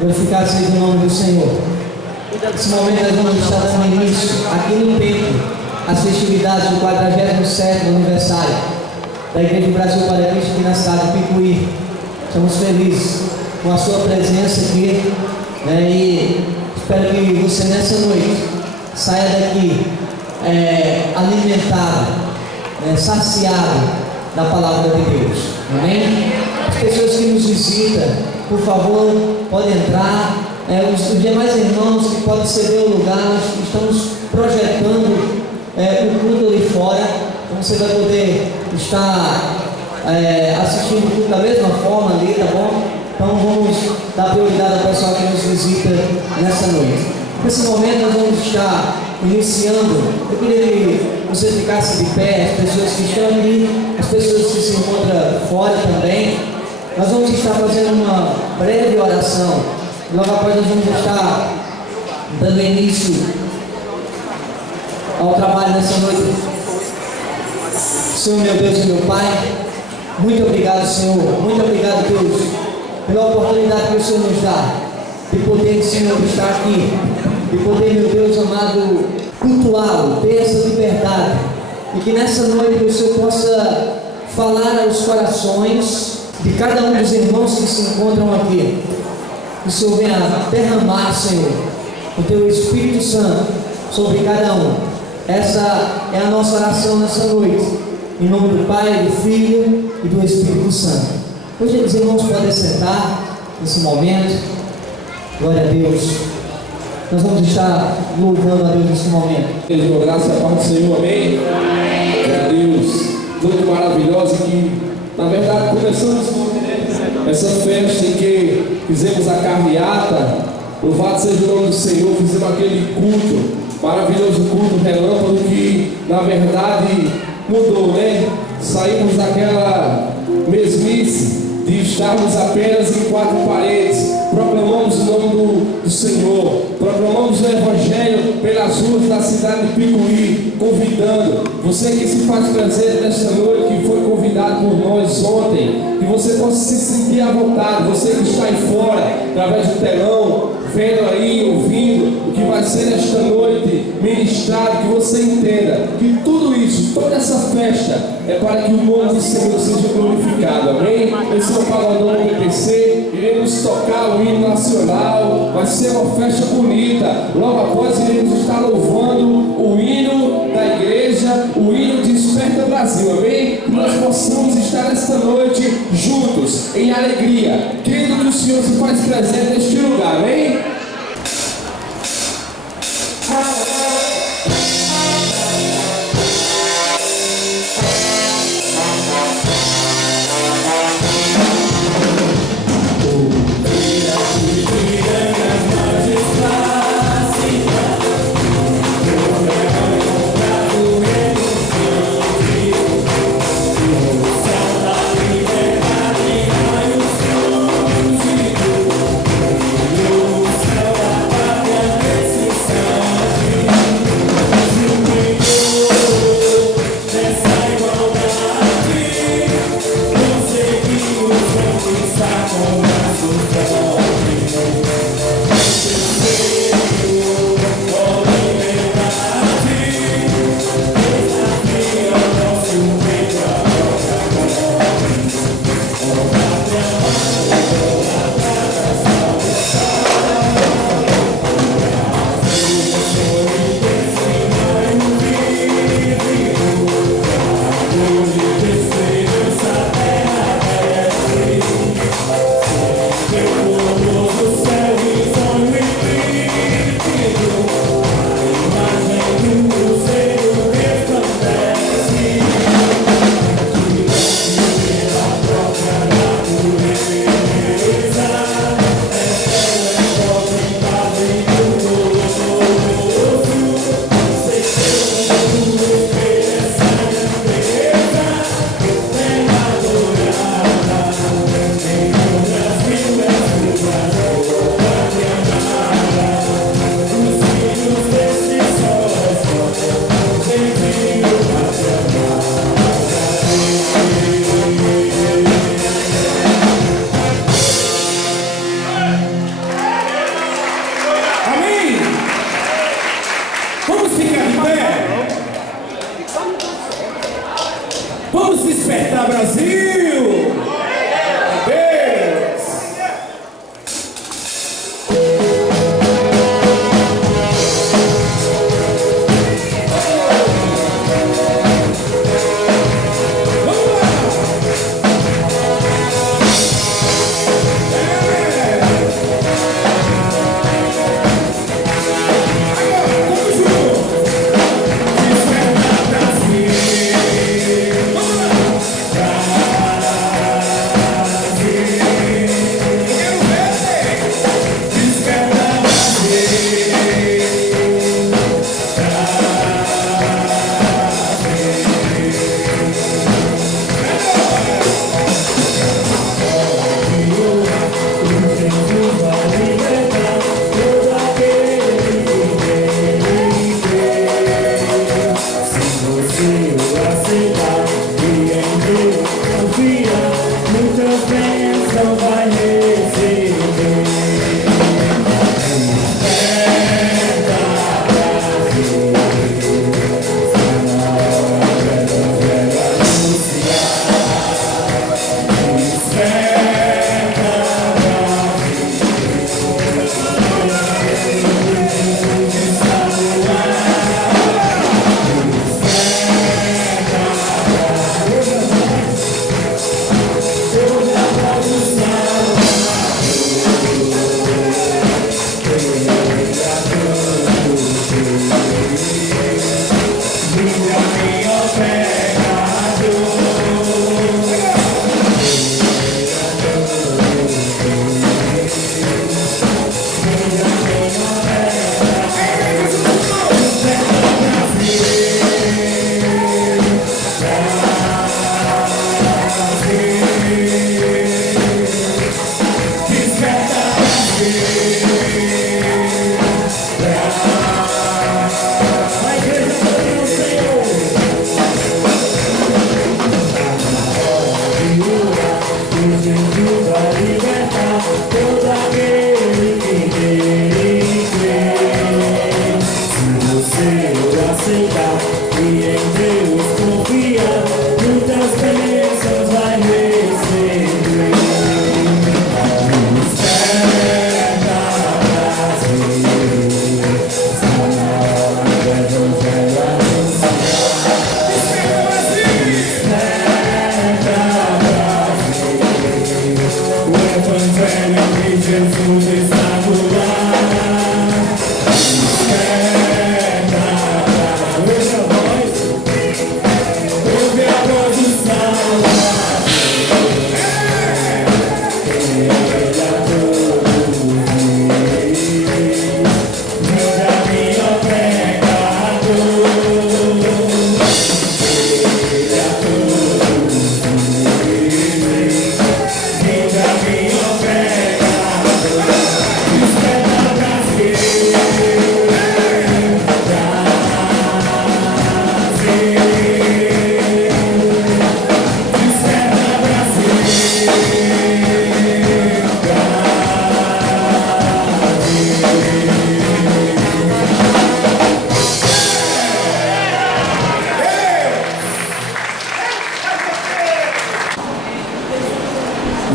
Glorificado seja o nome do Senhor. Nesse momento nós vamos estar dando início aqui no templo às festividades do 47º aniversário da Igreja Brasil para Cristo aqui na cidade de Picuí. Estamos felizes com a sua presença aqui, né? E espero que você nessa noite saia daqui alimentado, saciado da palavra de Deus. Amém? As pessoas que nos visitam, por favor, podem entrar. Os demais irmãos que podem ceder o lugar, nós estamos projetando o culto ali fora. Então você vai poder estar assistindo o culto da mesma forma ali, tá bom? Então vamos dar prioridade ao pessoal que nos visita nessa noite. Nesse momento nós vamos estar iniciando. Eu queria que você ficasse de pé, as pessoas que estão aqui, as pessoas que se encontram fora também. Nós vamos estar fazendo uma breve oração. Logo após nós vamos estar dando início ao trabalho nessa noite. Senhor, meu Deus e meu Pai, muito obrigado, Senhor. Muito obrigado, Deus, pela oportunidade que o Senhor nos dá de poder, Senhor, estar aqui, de poder, meu Deus amado, cultuá-lo, ter essa liberdade, e que nessa noite o Senhor possa falar aos corações de cada um dos irmãos que se encontram aqui. Que o Senhor venha derramar, Senhor, o Teu Espírito Santo sobre cada um. Essa é a nossa oração nessa noite, em nome do Pai, do Filho e do Espírito Santo. Hoje os irmãos podem sentar nesse momento. Glória a Deus. Nós vamos estar louvando a Deus nesse momento. Deus, graça e a paz do Senhor, amém? Glória a Deus, muito maravilhosa, que na verdade começamos essa festa em que fizemos a carneata. Louvado seja o nome do Senhor. Fizemos aquele culto, maravilhoso culto relâmpago, que na verdade mudou, né? Saímos daquela mesmice de estarmos apenas em quatro paredes. Proclamamos o nome do Senhor, proclamamos o Evangelho pelas ruas da cidade de Picuí, convidando você que se faz presente nesta noite, que foi convidado por nós ontem, que você possa se sentir à vontade, você que está aí fora, através do telão, vendo aí, ouvindo o que vai ser esta noite ministrado, que você entenda que tudo isso, toda essa festa é para que o nome do Senhor seja glorificado, amém? Esse é o pagodão do PPC, iremos tocar o hino nacional, vai ser uma festa bonita. Logo após iremos estar louvando o hino da igreja, o hino Desperta Brasil, amém? Que nós possamos estar esta noite juntos, em alegria, crendo que o Senhor se faz presente neste lugar, amém?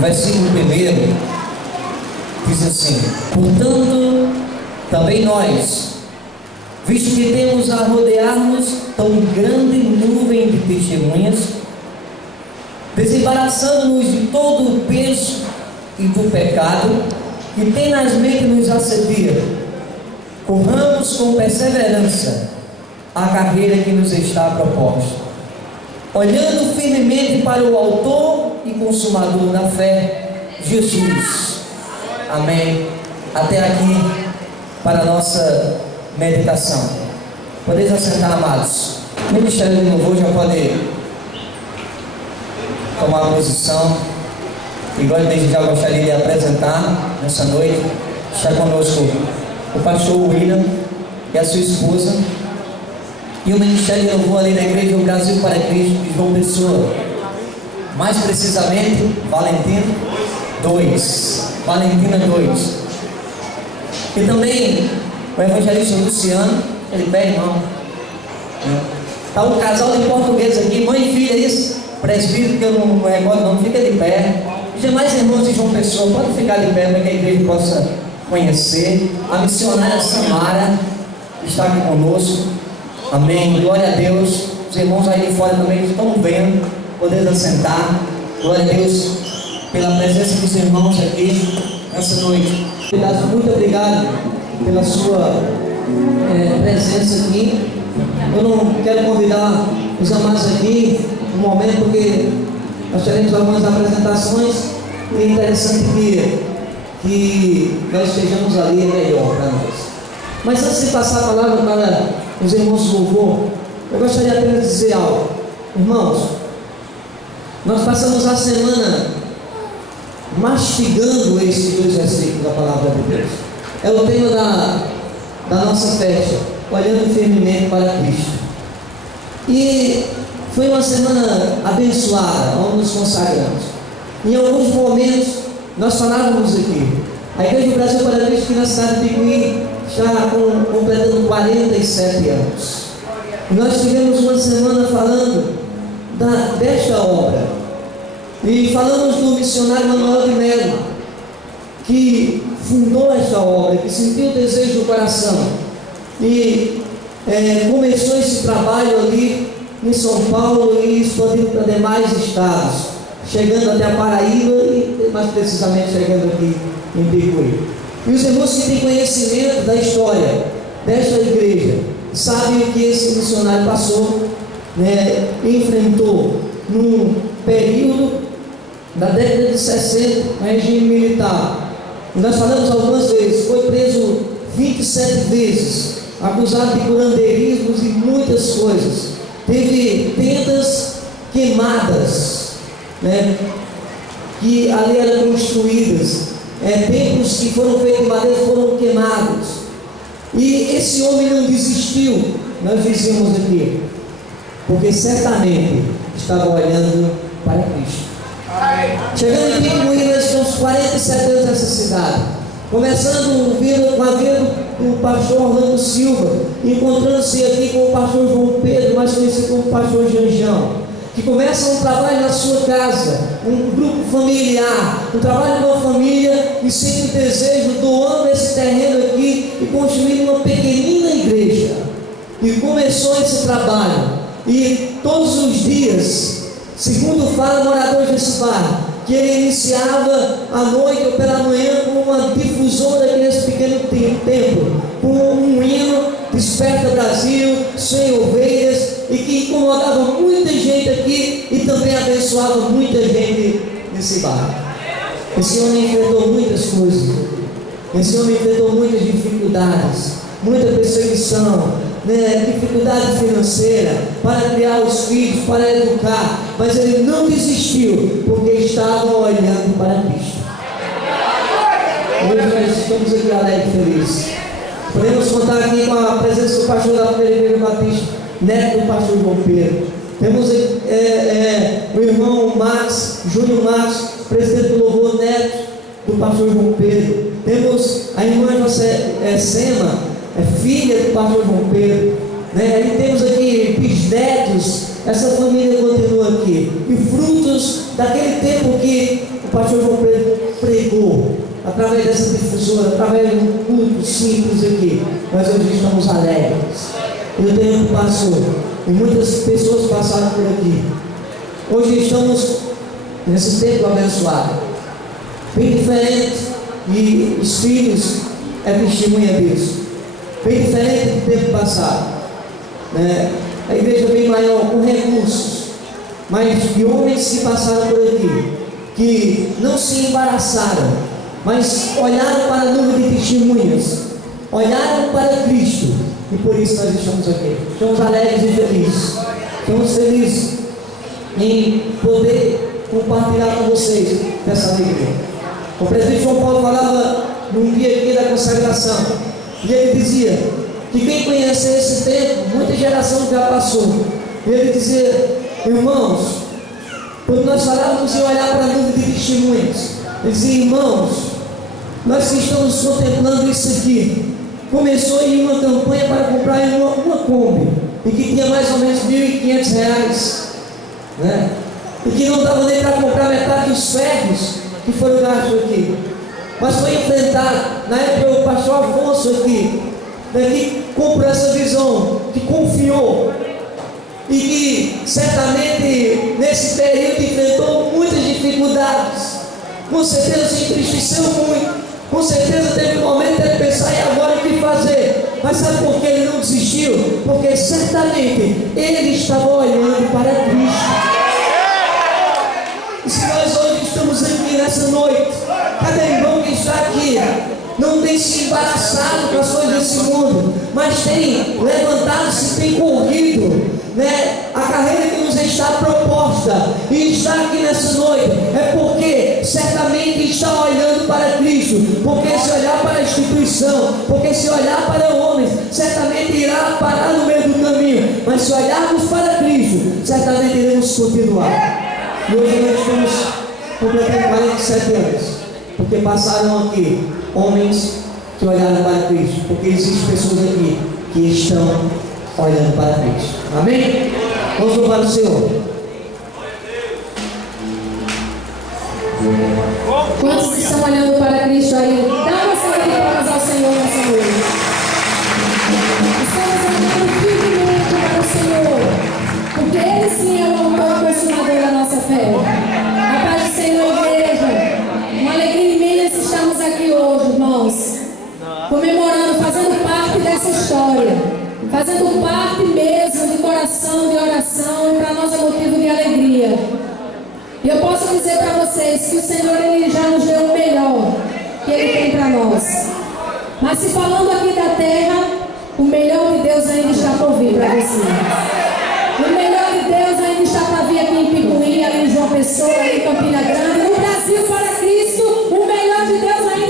Versículo 1 diz assim: portanto, também nós, visto que temos a rodear-nos tão grande nuvem de testemunhas, desembaraçando-nos de todo o peso e do pecado que tenazmente nos assedia, corramos com perseverança a carreira que nos está proposta, olhando firmemente para o autor e consumador da fé, Jesus. Amém. Até aqui para a nossa meditação. Podeis assentar, amados. O Ministério do Louvor já pode tomar posição. Igual desde já gostaria de apresentar nessa noite. Está conosco o pastor William e a sua esposa, e o Ministério do Louvor ali da Igreja do Brasil para Cristo de João Pessoa, mais precisamente Valentina 2. E também o evangelista Luciano, ele pede irmão. Está um casal de portugueses aqui, mãe e filha, isso, presbítero, que eu não recordo não, fica de pé. Os demais irmãos de João Pessoa, podem ficar de pé para que a igreja possa conhecer. A missionária Samara está aqui conosco. Amém. Glória a Deus. Os irmãos aí de fora também estão vendo. Podemos assentar. Glória a Deus pela presença dos irmãos aqui nessa noite. Muito obrigado pela sua presença aqui. Eu não quero convidar os amados aqui um momento, porque nós teremos algumas apresentações e é interessante que nós estejamos ali, é melhor para nós. Mas antes de passar a palavra para os irmãos do louvor, eu gostaria apenas de dizer algo. Irmãos, nós passamos a semana mastigando esses dois versículos da palavra de Deus. É o tema da nossa festa, olhando firmemente para Cristo. E foi uma semana abençoada, onde nos consagramos. Em alguns momentos, nós falávamos aqui, a Igreja do Brasil para Cristo, que na cidade de Picuí, está completando 47 anos. E nós tivemos uma semana falando desta obra. E falamos do missionário Manuel de Melo, que fundou esta obra, que sentiu o desejo do coração. E começou esse trabalho ali em São Paulo e expandindo para demais estados, chegando até a Paraíba e mais precisamente chegando aqui em Picuí. E os irmãos que têm conhecimento da história desta igreja sabem o que esse missionário passou, enfrentou num período da década de 60, no regime militar. E nós falamos algumas vezes, foi preso 27 vezes, acusado de curandeirismos e muitas coisas. Teve tendas queimadas, que ali eram construídas templos que foram feitos em madeira foram queimados. E esse homem não desistiu, nós dizíamos aqui, porque certamente estava olhando para Cristo. Chegando em Picuí, nós estamos 47 anos nessa cidade. Começando com a vida do pastor Orlando Silva, encontrando-se aqui com o pastor João Pedro, mais conhecido como pastor Janjão, que começa um trabalho na sua casa, um grupo familiar, um trabalho de uma família e sente o desejo, doando esse terreno aqui e construindo uma pequenina igreja. E começou esse trabalho. E todos os dias, segundo fala moradores desse bairro, que ele iniciava à noite ou pela manhã com uma difusora daquele pequeno templo, com um hino, Desperta Brasil, sem ovelhas, e que incomodava muita gente aqui e também abençoava muita gente nesse bairro. Esse homem enfrentou muitas coisas, esse homem enfrentou muitas dificuldades, muita perseguição, dificuldade financeira para criar os filhos, para educar, mas ele não desistiu, porque estava olhando para Cristo. Hoje nós estamos aqui alegres e felizes. Podemos contar aqui com a presença do pastor da primeira igreja batista, neto do pastor João Pedro. Temos o irmão Max, Júnior Max, presidente do louvor, neto do pastor João Pedro. Temos a irmã Sema, filha do pastor João Pedro, E temos aqui bisnetos, essa família continua aqui, e frutos daquele tempo que o pastor João Pedro pregou, através dessa difusora, através de um culto simples aqui. Nós hoje estamos alegres, e o tempo passou, e muitas pessoas passaram por aqui. Hoje estamos nesse tempo abençoado, bem diferente, e os filhos é testemunha disso, bem diferente do tempo passado, A igreja bem maior, com recursos, mas de homens que passaram por aqui, que não se embaraçaram, mas olharam para a nuvem de testemunhas, olharam para Cristo, e por isso nós estamos aqui. Estamos alegres e felizes. Estamos felizes em poder compartilhar com vocês dessa alegria. O presidente João Paulo falava num dia aqui da consagração, e ele dizia que quem conhece esse tempo, muita geração já passou. E ele dizia: irmãos, quando nós falávamos em olhar para a nuvem de testemunhas, ele dizia: irmãos, nós que estamos contemplando isso aqui, começou em uma campanha para comprar uma Kombi, e que tinha mais ou menos R$1.500, e que não dava nem para comprar metade dos ferros que foram gastos aqui, mas foi enfrentado. Na época o pastor Afonso aqui, que comprou essa visão, que confiou, e que certamente nesse período enfrentou muitas dificuldades, com certeza se entristeceu muito, com certeza teve um momento de pensar: e agora o que fazer? Mas sabe por que ele não desistiu? Porque certamente ele estava olhando para Cristo. E se nós hoje estamos aqui nessa noite, cada irmão que está aqui não tem se embaraçado com as coisas desse mundo, mas tem levantado-se, tem corrido, a carreira que nos está proposta, e está aqui nessa noite, é porque certamente está olhando para Cristo, porque se olhar para a instituição, porque se olhar para homens, certamente irá parar no meio do caminho, mas se olharmos para Cristo, certamente iremos continuar. E hoje nós estamos completando 47 anos, porque passaram aqui homens que olharam para Cristo, porque existem pessoas aqui que estão olhando para Cristo. Amém? Vamos louvar o Senhor. Quantos estão olhando para Cristo aí? Dá uma salva de palmas ao Senhor nessa noite. Estamos olhando firmemente para o Senhor, porque Ele sim é o autor e consumador da nossa fé. A paz do Senhor, igreja. Uma alegria imensa estarmos aqui hoje, irmãos, comemorando, fazendo parte dessa história, fazendo parte mesmo de coração, de oração, e para nós é motivo de alegria. E eu posso dizer para vocês que o Senhor Ele já nos deu o melhor que Ele tem para nós. Mas se falando aqui da terra, o melhor de Deus ainda está por vir para vocês. O melhor de Deus ainda está para vir aqui em Picuí, ali em João Pessoa, ali em Campina Grande, no Brasil para Cristo. O melhor de Deus ainda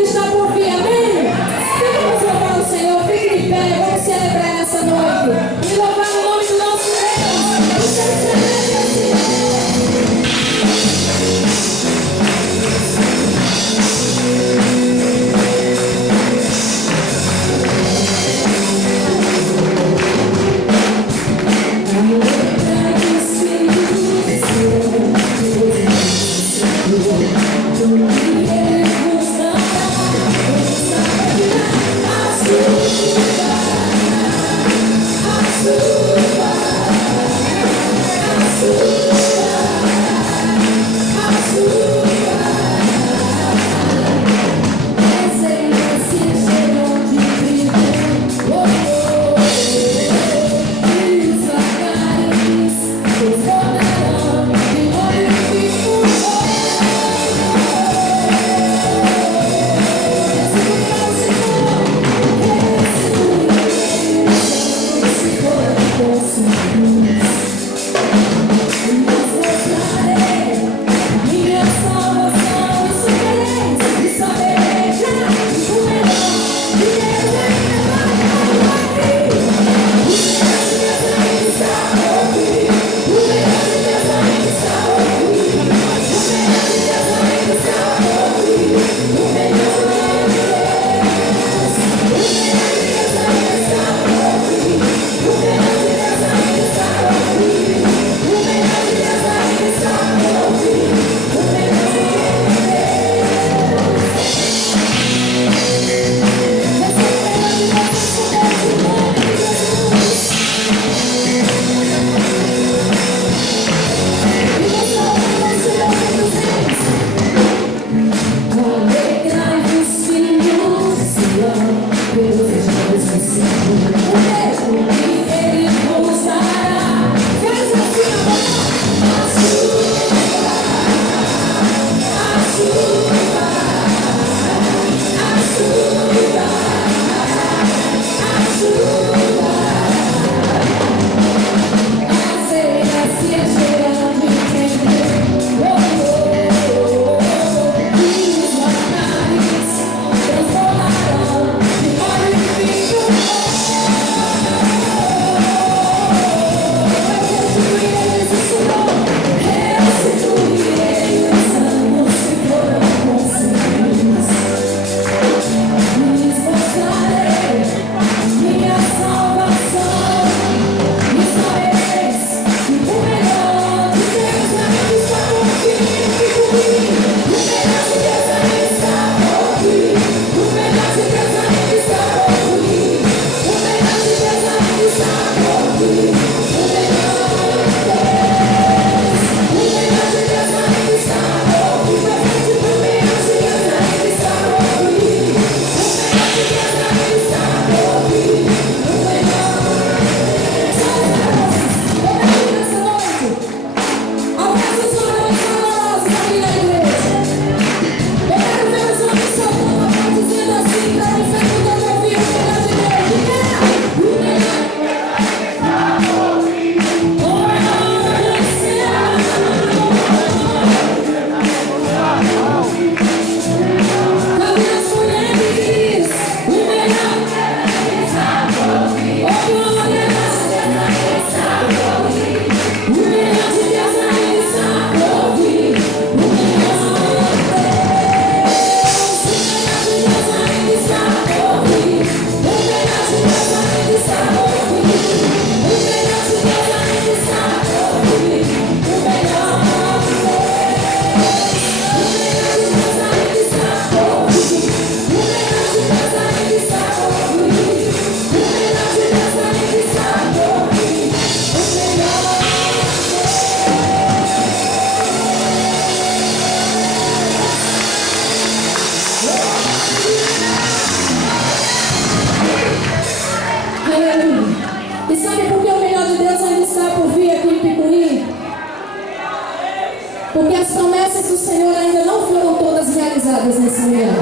do Senhor ainda não foram todas realizadas nesse lugar.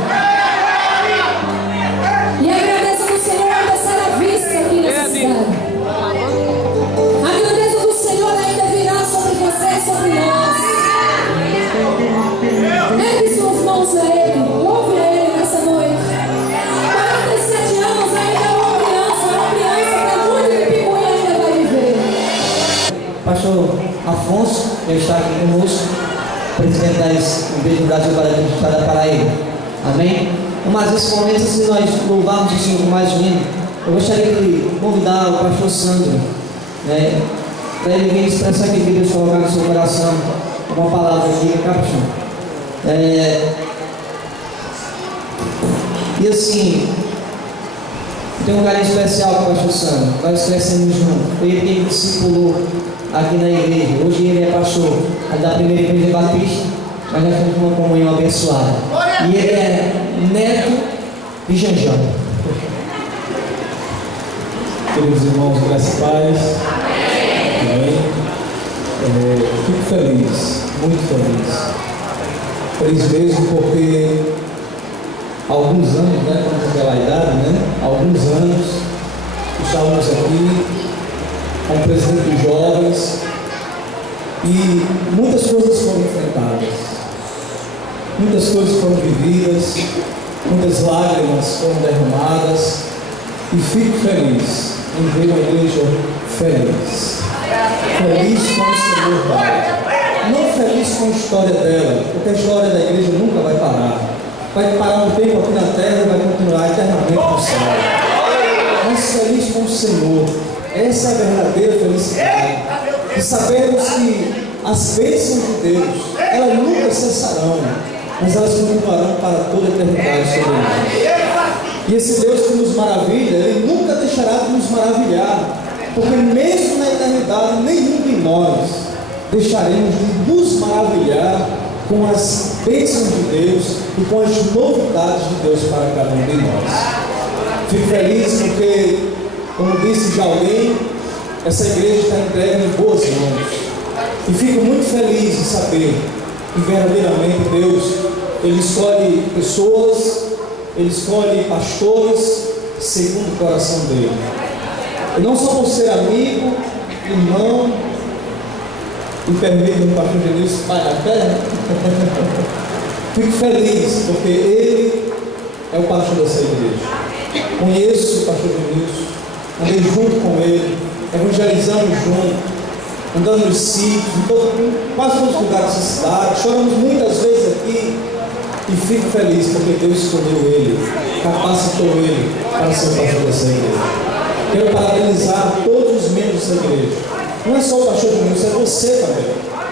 E a grandeza do Senhor ainda será vista aqui nessa cidade. A grandeza do Senhor ainda virá sobre você e sobre nós. Ergue suas mãos a Ele, louve a Ele nessa noite. 47 anos ainda é uma criança que muito de picuinha ainda vai viver. Pastor Afonso, ele está aqui conosco, presidente da Igreja do Brasil para Paraíba. Amém? Mas nesse momento, se nós louvarmos o Senhor com mais um hino, eu gostaria de convidar o pastor Sandro, né, para ele vir expressar aquilo que Deus colocar no seu coração, uma palavra aqui, capuchão. E assim, tem um carinho especial com o pastor Sandro. Nós crescemos juntos. Foi ele quem me discipulou aqui na igreja. Hoje ele é pastor da primeira igreja batista. Nós já temos uma comunhão abençoada. E ele é neto de Janjão. Queridos irmãos, graças a paz. Amém. Fico feliz, muito feliz. Feliz mesmo porque há alguns anos, né, como pela idade, né, há alguns anos estávamos aqui com o presidente dos jovens e muitas coisas foram enfrentadas, muitas coisas foram vividas, muitas lágrimas foram derramadas e fico feliz em ver uma igreja feliz. Feliz com o Senhor Pai. Não feliz com a história dela, porque a história da igreja nunca vai parar. Vai parar um tempo aqui na terra e vai continuar eternamente no céu. Mas feliz com o Senhor. Essa é a verdadeira felicidade. E sabemos que as bênçãos de Deus, elas nunca cessarão, mas elas continuarão para toda a eternidade sobre nós. E esse Deus que nos maravilha, Ele nunca deixará de nos maravilhar, porque mesmo na eternidade, nenhum de nós deixaremos de nos maravilhar com as bênçãos de Deus e com as novidades de Deus para cada um de nós. Fico feliz porque, como disse já alguém, essa igreja está entregue em boas mãos. E fico muito feliz em saber que verdadeiramente Deus, Ele escolhe pessoas, Ele escolhe pastores segundo o coração dele. E não só por ser amigo, irmão, e permite o pastor Denilson pai da terra. Fico feliz porque ele é o pastor dessa igreja. Conheço o pastor Denilson, andei junto com ele, evangelizamos junto, andando nos sítios, em quase todos os lugares dessa cidade, choramos muitas vezes aqui. E fico feliz porque Deus escolheu ele, capacitou ele para ser o pastor dessa igreja. Quero parabenizar todos os membros dessa igreja. Não é só o pastor Denilson, é você também.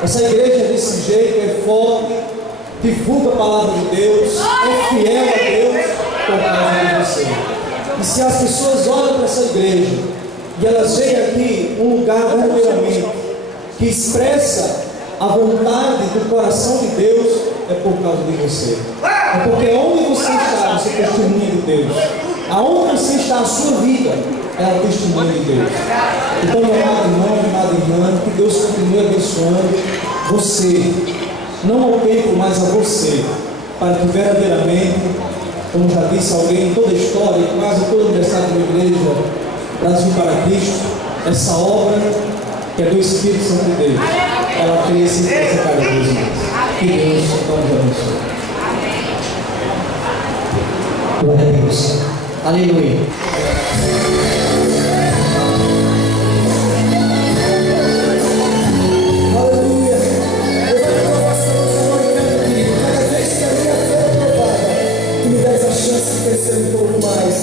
Essa igreja é desse jeito, é forte, divulga a palavra de Deus, é fiel a Deus por causa de você. E se as pessoas olham para essa igreja e elas veem aqui um lugar verdadeiramente que expressa a vontade do coração de Deus, é por causa de você. É porque onde você está, você testemunha de Deus. Aonde você está, a sua vida é a testemunha de Deus. Então, meu amado irmão, minha amada irmã, que Deus continue abençoando você, não ao tempo, mas a você, para que verdadeiramente, como já disse alguém, toda a história, quase toda a universidade da igreja Brasil para Cristo, essa obra que é do Espírito Santo de Deus, ela cresça e cresça cada vez mais. Que Deus nos abençoe. Glória a Deus. Aleluia. Aleluia. Eu quero louvar o Senhor e canto comigo. Cada vez que a minha fé é provada, tu me dás a chance de crescer um pouco mais.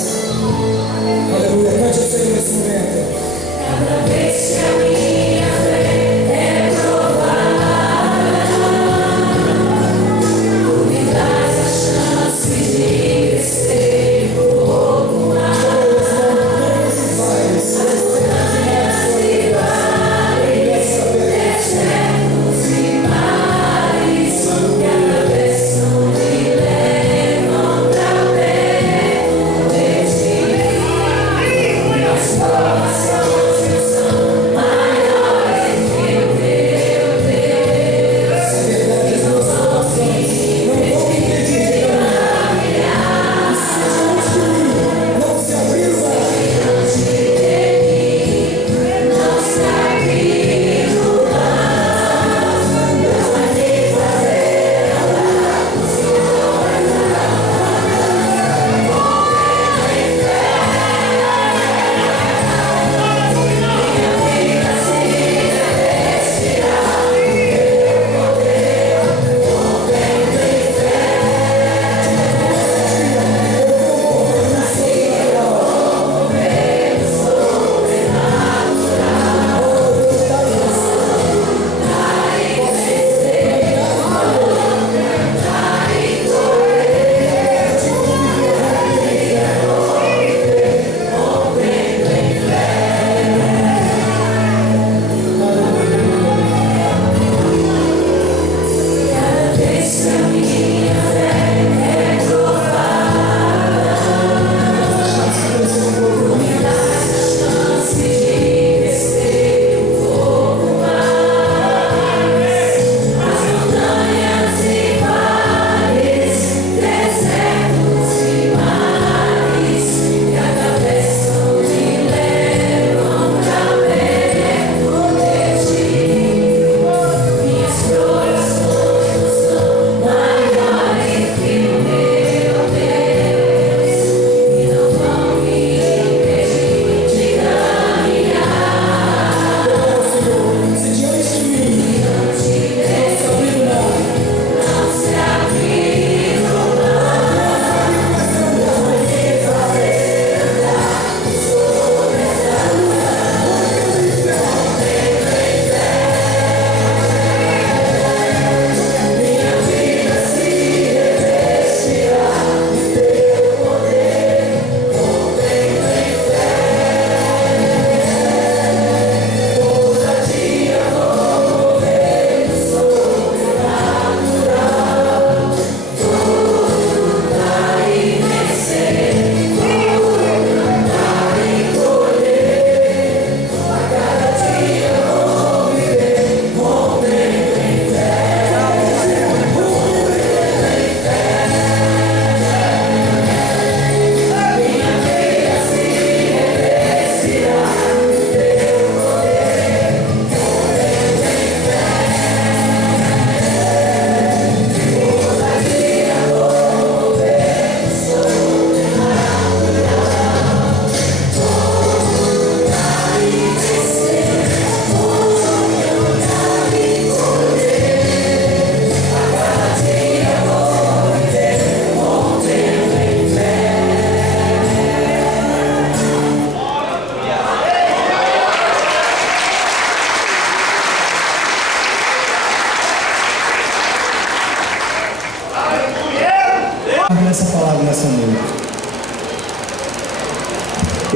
Aleluia. Cante o Senhor nesse momento. Cada vez que a minha fé é provada, tu me dás a chance de crescer um pouco mais.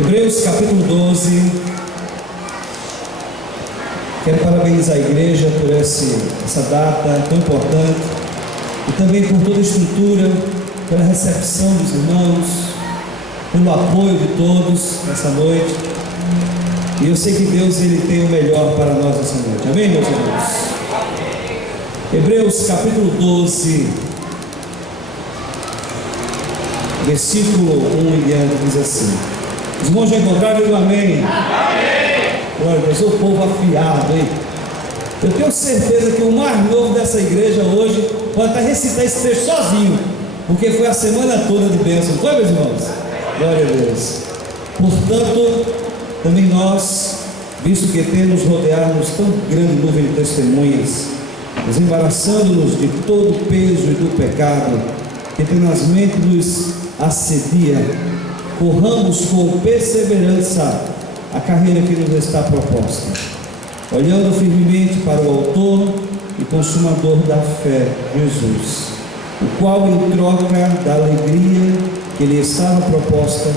Hebreus capítulo 12. Quero parabenizar a igreja por essa data tão importante e também por toda a estrutura, pela recepção dos irmãos, pelo apoio de todos essa noite. E eu sei que Deus ele tem o melhor para nós essa noite. Amém, meus irmãos? Hebreus capítulo 12, versículo 1 em diante, diz assim. Os irmãos já encontraram? Digo amém. Glória a Deus, o povo afiado, hein? Eu tenho certeza que o mais novo dessa igreja hoje pode até recitar esse texto sozinho, porque foi a semana toda de bênção. Foi, meus irmãos? Glória a Deus. Portanto, também nós, visto que temos rodeado-nos tão grande nuvem de testemunhas, desembaraçando-nos de todo o peso e do pecado que tenazmente nos assedia, corramos com perseverança a carreira que nos está proposta, olhando firmemente para o autor e consumador da fé, Jesus, o qual, em troca da alegria que lhe estava proposta,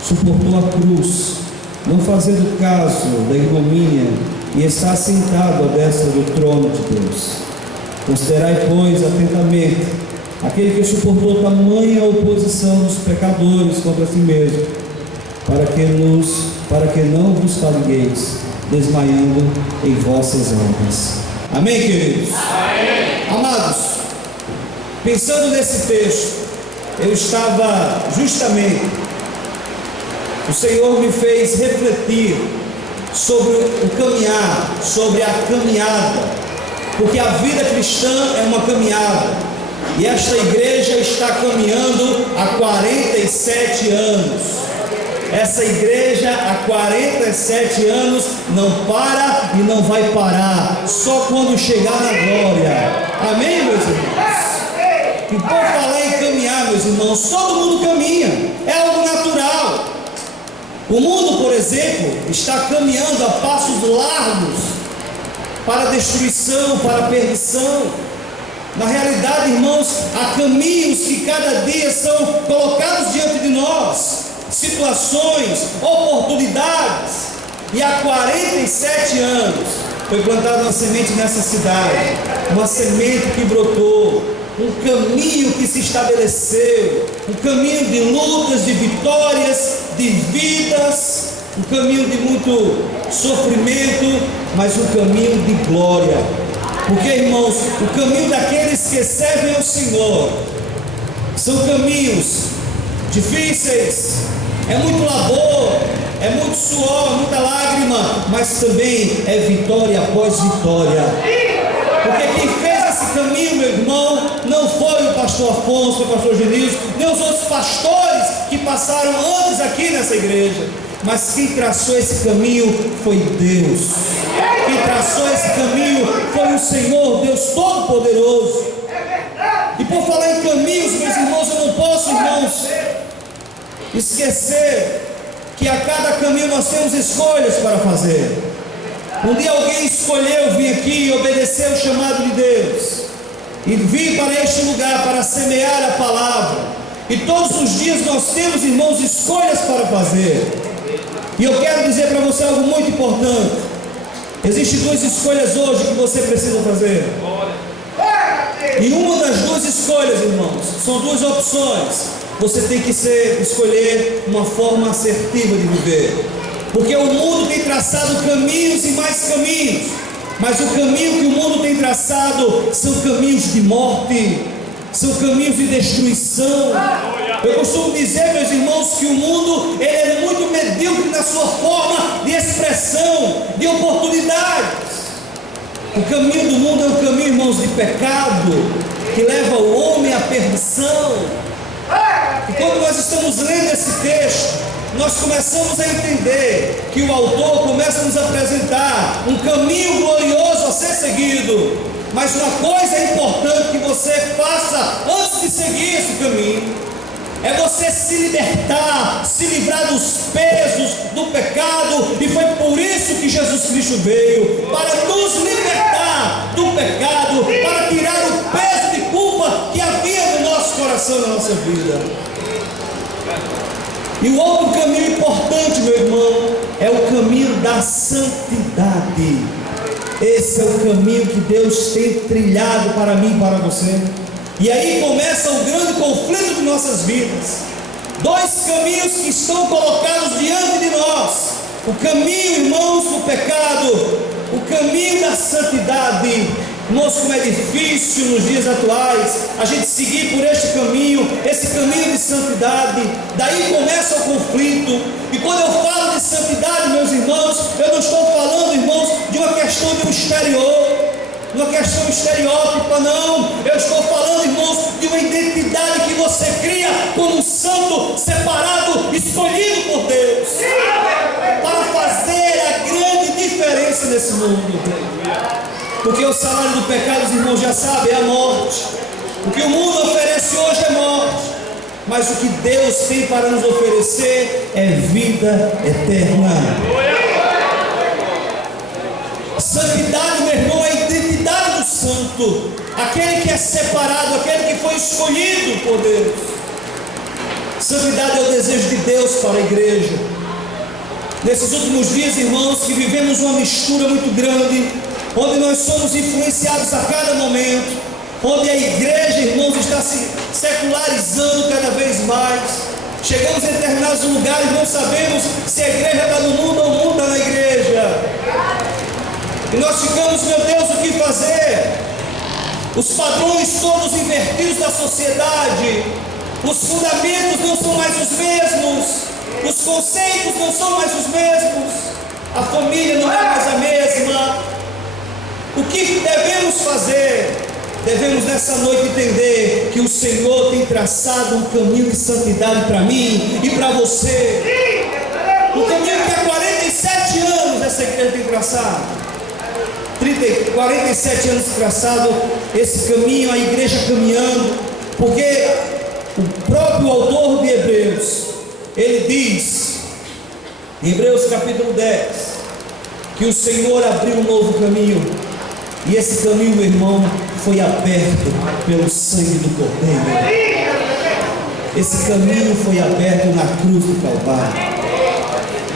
suportou a cruz, não fazendo caso da ignomínia, e está sentado à destra do trono de Deus. Considerai, pois, atentamente aquele que suportou tamanha oposição dos pecadores contra si mesmo, para que não vos faligueis, desmaiando em vossas almas. Amém, queridos? Amém. Amados, pensando nesse texto, eu estava justamente, o Senhor me fez refletir sobre o caminhar, sobre a caminhada, porque a vida cristã é uma caminhada, e esta igreja está caminhando há 47 anos. Essa igreja há 47 anos não para e não vai parar, só quando chegar na glória. Amém, meus irmãos? E por falar em caminhar, meus irmãos, todo mundo caminha, é algo natural. O mundo, por exemplo, está caminhando a passos largos para a destruição, para a perdição. Na realidade, irmãos, há caminhos que cada dia são colocados diante de nós, situações, oportunidades, e há 47 anos foi plantada uma semente nessa cidade, uma semente que brotou, um caminho que se estabeleceu, um caminho de lutas, de vitórias, de vidas, um caminho de muito sofrimento, mas um caminho de glória, porque, irmãos, o caminho daqueles que servem ao Senhor são caminhos difíceis, é muito labor, é muito suor, muita lágrima, mas também é vitória após vitória, porque quem fez esse caminho, meu irmão, não foi o pastor Afonso, o pastor Genilson, nem os outros pastores que passaram antes aqui nessa igreja, mas quem traçou esse caminho foi Deus. Quem traçou esse caminho foi o Senhor, Deus Todo-Poderoso. E por falar em caminhos, meus irmãos, eu não posso, irmãos, esquecer que a cada caminho nós temos escolhas para fazer. Um dia alguém escolheu vir aqui e obedecer o chamado de Deus, e vir para este lugar para semear a palavra. E todos os dias nós temos, irmãos, escolhas para fazer. E eu quero dizer para você algo muito importante. Existem duas escolhas hoje que você precisa fazer. E uma das duas escolhas, irmãos, são duas opções. Você tem que escolher uma forma assertiva de viver, porque o mundo tem traçado caminhos e mais caminhos, mas o caminho que o mundo tem traçado são caminhos de morte, são caminhos de destruição. Eu costumo dizer, meus irmãos, que o mundo ele é muito medíocre na sua forma de expressão, de oportunidades. O caminho do mundo é um caminho, irmãos, de pecado, que leva o homem à perdição. E quando nós estamos lendo esse texto, nós começamos a entender que o autor começa a nos apresentar um caminho glorioso a ser seguido, mas uma coisa é importante que você faça antes de seguir esse caminho, é você se libertar, se livrar dos pesos do pecado, e foi por isso que Jesus Cristo veio, para nos libertar do pecado, para tirar o peso de culpa que havia no nosso coração, na nossa vida. E o outro caminho importante, meu irmão, é o caminho da santidade. Esse é o caminho que Deus tem trilhado para mim e para você. E aí começa o grande conflito de nossas vidas. Dois caminhos que estão colocados diante de nós: o caminho, irmãos, do pecado, o caminho da santidade. Irmãos, como é difícil nos dias atuais a gente seguir por este caminho, esse caminho de santidade. Daí começa o conflito. E quando eu falo de santidade, meus irmãos, eu não estou falando, irmãos, de uma questão de um exterior, uma questão estereótipa, não. Eu estou falando, irmãos, de uma identidade que você cria como um santo, separado, escolhido por Deus, para fazer a grande diferença nesse mundo. Porque o salário do pecado, os irmãos já sabem, é a morte. O que o mundo oferece hoje é morte, mas o que Deus tem para nos oferecer é vida eterna. Santidade, meu irmão, é a identidade do santo, aquele que é separado, aquele que foi escolhido por Deus. Santidade é o desejo de Deus para a igreja. Nesses últimos dias, irmãos, que vivemos uma mistura muito grande, onde nós somos influenciados a cada momento, onde a igreja, irmãos, está se secularizando cada vez mais. Chegamos em determinados lugares, não sabemos se a igreja está no mundo ou o mundo está na igreja. E nós ficamos, meu Deus, o que fazer? Os padrões todos invertidos da sociedade, os fundamentos não são mais os mesmos, os conceitos não são mais os mesmos, a família não é mais a mesma. O que devemos fazer? Devemos nessa noite entender que o Senhor tem traçado um caminho de santidade para mim e para você. Um caminho que há 47 anos essa igreja tem traçado. 47 anos traçado esse caminho, a igreja caminhando, porque o próprio autor de Hebreus, ele diz, em Hebreus capítulo 10, que o Senhor abriu um novo caminho. E esse caminho, meu irmão, foi aberto pelo sangue do Cordeiro. Esse caminho foi aberto na cruz do Calvário.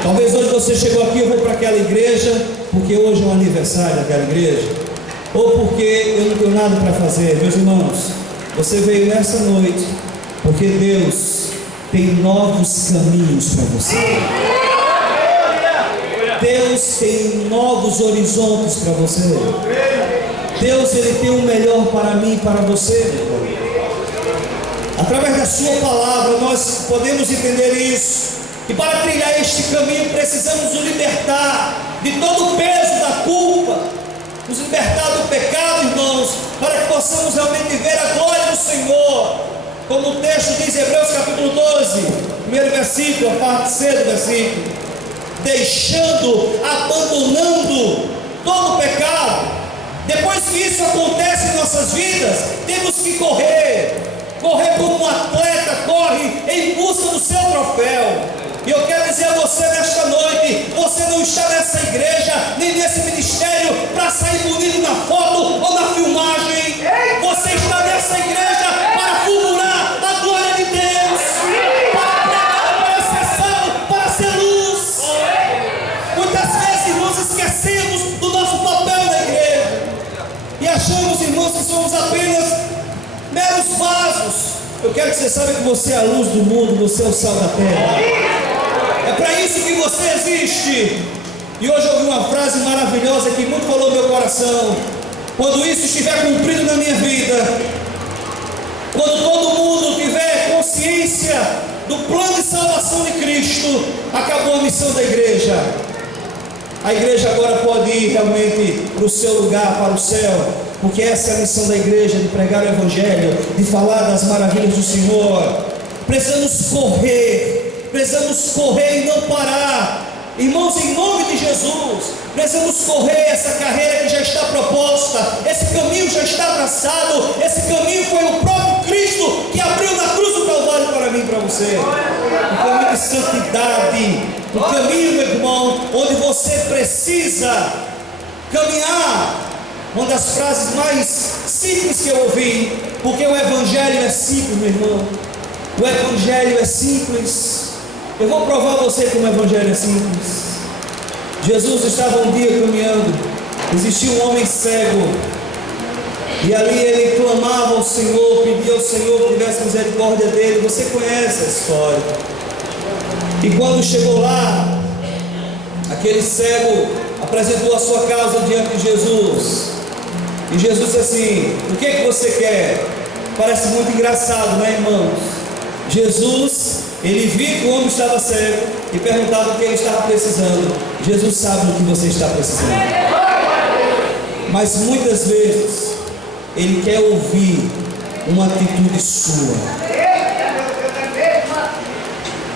Talvez hoje você chegou aqui, eu vou para aquela igreja, porque hoje é o aniversário daquela igreja, ou porque eu não tenho nada para fazer. Meus irmãos, você veio nessa noite, porque Deus tem novos caminhos para você. Deus tem novos horizontes para você. Deus, Ele tem o melhor para mim e para você. Através da sua palavra nós podemos entender isso. E para trilhar este caminho precisamos nos libertar de todo o peso da culpa, nos libertar do pecado, irmãos, para que possamos realmente ver a glória do Senhor. Como o texto diz em Hebreus capítulo 12, primeiro versículo, a parte C do versículo: deixando, abandonando todo o pecado. Depois que isso acontece em nossas vidas, temos que correr como um atleta corre em busca do seu troféu. E eu quero dizer a você nesta noite, você não está nessa igreja, nem nesse ministério, para sair bonito na foto ou na filmagem. Você está nessa igreja para fulgurar a glória de Deus, para pregar, para ser sal, para ser luz. Muitas vezes, irmãos, esquecemos do nosso papel na igreja e achamos, irmãos, que somos apenas meros vasos. Eu quero que você saiba que você é a luz do mundo, você é o sal da terra. É para isso que você existe. E hoje eu ouvi uma frase maravilhosa que muito falou no meu coração. Quando isso estiver cumprido na minha vida, quando todo mundo tiver consciência do plano de salvação de Cristo, acabou a missão da igreja. A igreja agora pode ir realmente para o seu lugar, para o céu, porque essa é a missão da igreja, de pregar o Evangelho, de falar das maravilhas do Senhor. Precisamos correr e não parar. Irmãos, em nome de Jesus, precisamos correr essa carreira que já está proposta, esse caminho já está traçado, esse caminho foi o próprio Cristo que abriu na cruz do Calvário para mim e para você. O caminho de santidade, o caminho, meu irmão, onde você precisa caminhar. Uma das frases mais simples que eu ouvi, porque o Evangelho é simples, meu irmão. O Evangelho é simples. Eu vou provar a você como o evangelho é simples. Jesus estava um dia caminhando, existia um homem cego, e ali ele clamava ao Senhor, pedia ao Senhor que tivesse misericórdia dele. Você conhece a história. E quando chegou lá, aquele cego apresentou a sua causa diante de Jesus. E Jesus disse assim: o que é que você quer? Parece muito engraçado, né, irmãos? Jesus, ele viu que o homem estava cego e perguntava o que ele estava precisando. Jesus sabe do que você está precisando. Mas muitas vezes ele quer ouvir uma atitude sua.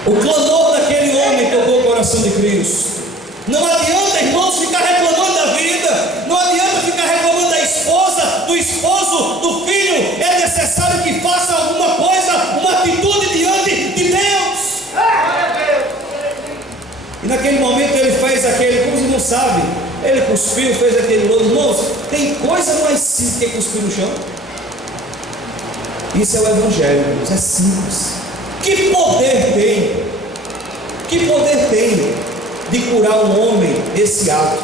O clamor daquele homem tocou o coração de Cristo. Não adianta, irmãos, ficar reclamando da vida. Não adianta ficar reclamando da esposa, do esposo, do filho. É necessário que faça alguma coisa, uma atitude diante de Deus. E naquele momento ele fez aquele, como você não sabe, ele cuspiu, fez aquele lodo. Irmãos, tem coisa mais simples que cuspir no chão? Isso é o evangelho, irmãos, é simples. Que poder tem? Que poder tem de curar um homem esse ato?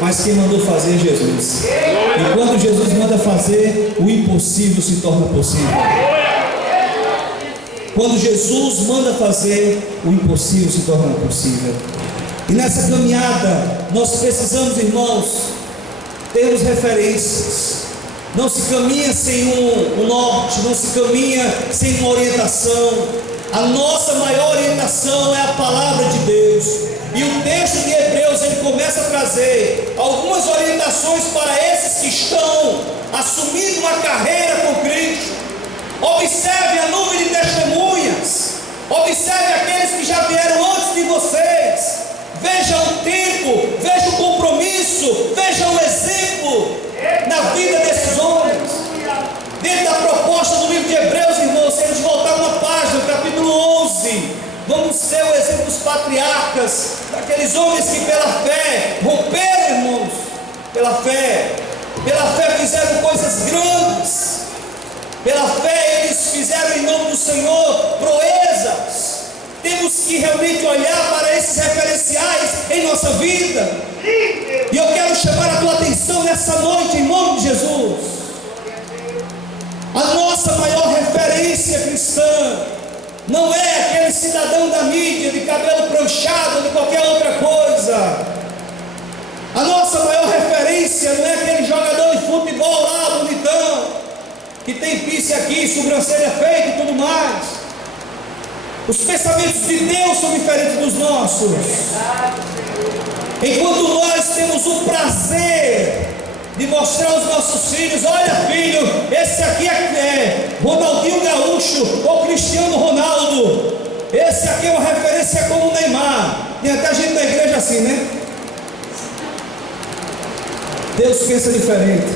Mas quem mandou fazer é Jesus. E quando Jesus manda fazer, o impossível se torna possível. Quando Jesus manda fazer, o impossível se torna possível. E nessa caminhada, nós precisamos, irmãos, termos referências. Não se caminha sem um norte, não se caminha sem uma orientação. A nossa maior orientação é a palavra de Deus. E o texto de Hebreus, ele começa a trazer algumas orientações para esses que estão assumindo uma carreira com Cristo. Observe a nuvem de testemunhas. Observe aqueles que já vieram antes de vocês. Veja o tempo, veja o compromisso, veja o exemplo na vida desses homens. Dentro da proposta do livro de Hebreus, irmãos, se a gente voltar uma página, no capítulo 11, vamos ter o exemplo dos patriarcas, daqueles homens que pela fé romperam, irmãos, pela fé fizeram coisas grandes, pela fé eles fizeram em nome do Senhor proezas. Temos que realmente olhar para esses referenciais em nossa vida. E eu quero chamar a tua atenção nessa noite, em nome de Jesus. A nossa maior referência cristã não é aquele cidadão da mídia de cabelo pranchado ou de qualquer outra coisa. A nossa maior referência não é aquele jogador de futebol lá, bonitão, que tem piercing aqui, sobrancelha feita e tudo mais. Os pensamentos de Deus são diferentes dos nossos. Enquanto nós temos o prazer de mostrar aos nossos filhos: olha, filho, esse aqui é Ronaldinho Gaúcho ou Cristiano Ronaldo, esse aqui é uma referência como o Neymar. Tem até gente da igreja assim, né? Deus pensa diferente.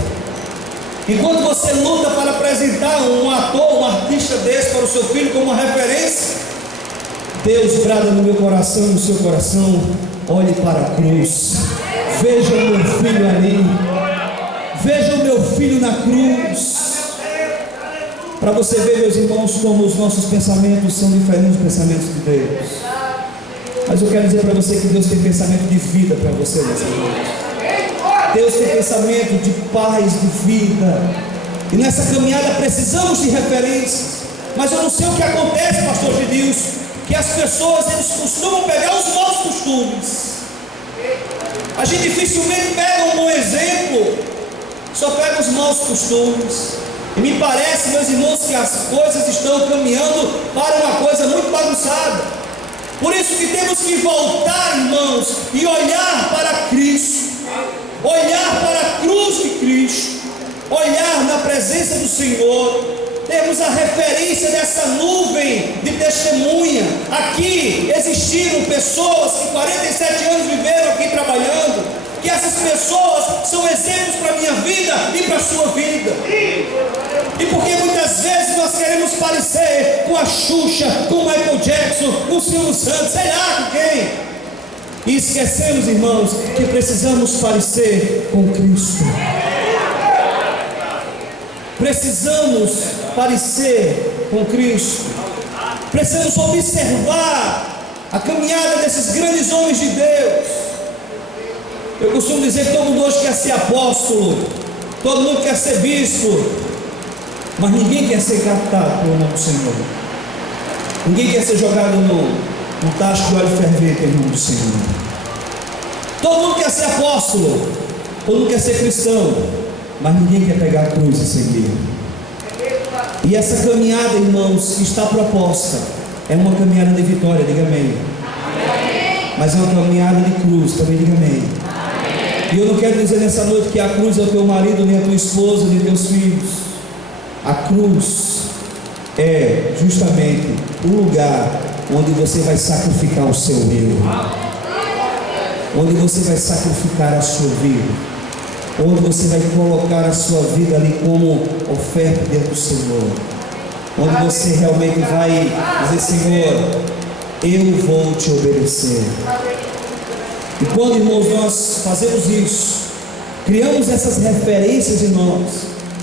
Enquanto você luta para apresentar um ator, um artista desse para o seu filho como uma referência, Deus brada no meu coração, no seu coração: olhe para a cruz, veja o meu filho ali, veja o meu filho na cruz. Para você ver, meus irmãos, como os nossos pensamentos são diferentes dos pensamentos de Deus. Mas eu quero dizer para você que Deus tem pensamento de vida para você nessa noite. Deus tem pensamento de paz, de vida. E nessa caminhada precisamos de referências. Mas eu não sei o que acontece, pastor Gidilson, que as pessoas, eles costumam pegar os maus costumes. A gente dificilmente pega um bom exemplo, só pega os maus costumes. E me parece, meus irmãos, que as coisas estão caminhando para uma coisa muito bagunçada. Por isso que temos que voltar, irmãos, e olhar para Cristo, olhar para a cruz de Cristo, olhar na presença do Senhor. Temos a referência dessa nuvem de testemunha. Aqui existiram pessoas que 47 anos viveram aqui trabalhando, que essas pessoas são exemplos para a minha vida e para a sua vida. E porque muitas vezes nós queremos parecer com a Xuxa, com o Michael Jackson, com o Silvio Santos, sei lá com quem, e esquecemos, irmãos, que precisamos parecer com Cristo. Precisamos parecer com Cristo. Precisamos observar a caminhada desses grandes homens de Deus. Eu costumo dizer que todo mundo hoje quer ser apóstolo, todo mundo quer ser bispo, mas ninguém quer ser captado pelo nome do Senhor. Ninguém quer ser jogado no tacho de óleo fervente em nome do Senhor. Todo mundo quer ser apóstolo, todo mundo quer ser cristão, mas ninguém quer pegar a cruz e seguir. E essa caminhada, irmãos, que está proposta, é uma caminhada de vitória, diga amém. Mas é uma caminhada de cruz, também diga amém. E eu não quero dizer nessa noite que a cruz é o teu marido, nem a tua esposa, nem teus filhos. A cruz é justamente o lugar onde você vai sacrificar o seu eu, onde você vai sacrificar a sua vida, onde você vai colocar a sua vida ali como oferta diante do Senhor, onde você realmente vai dizer: Senhor, eu vou te obedecer. E quando, irmãos, nós fazemos isso, criamos essas referências em nós,